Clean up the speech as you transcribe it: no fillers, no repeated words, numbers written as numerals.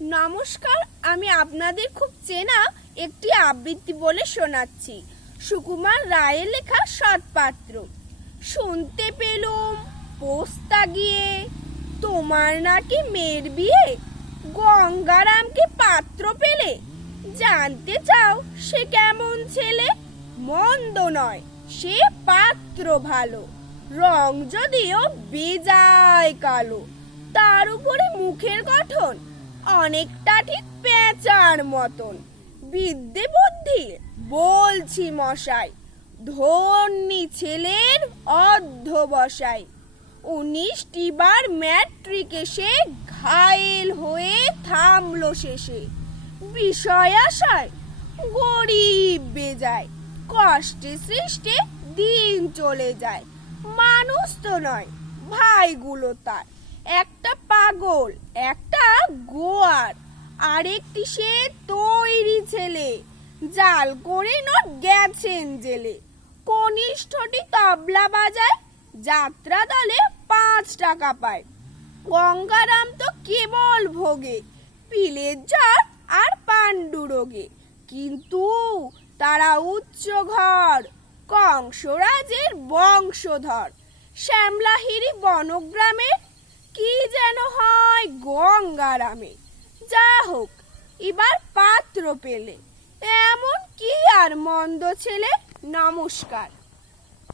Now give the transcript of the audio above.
নমস্কার, আমি আপনাদের খুব চেনা একটি আবৃত্তি বলে শোনাচ্ছি। সুকুমার রায়ের লেখা সৎপাত্র। শুনতে পেলুম পোস্তা গিয়ে, তোমার নাকি মেয়ের বিয়ে। গঙ্গারামকে পাত্র পেলে, জানতে চাও সে কেমন ছেলে? মন্দ নয়, সে পাত্র ভালো, রং যদিও বেজায় কালো। তার উপরে মুখের গঠন অনেকটা ঠিক পেঁচার মতন। বিদ্যে বুদ্ধি বলছি মশাই, ধন্যী ছেলের অধ্যবসায়। 19টি বার ম্যাট্রিকে সে ঘায়েল হয়ে থামলো শেষে। বিষয় আশায় গরিব বেজায়, কষ্টে সৃষ্টে দিন চলে যায়। মানুষ তো নয় ভাইগুলো তার, একটা পাগল একটা গোয়ার, আরেকটি সে তৈরি ছেলে, জাল করে নোট গেছেন জেলে। কনিষ্ঠটি তবলা বাজায়, যাত্রা দলে 5 টাকা পায়। গঙ্গারাম তো কেবল ভোগে, পিলের জ্বর আর পাণ্ডু রোগে। কিন্তু তারা উচ্চ ঘর, কংসরাজের বংশধর। শ্যামলাহিরি বনগ্রামে কি যেন হয় গঙ্গারামে। যা হোক, এবার পাত্র পেলে, এমন কি আর মন্দ ছেলে। নমস্কার।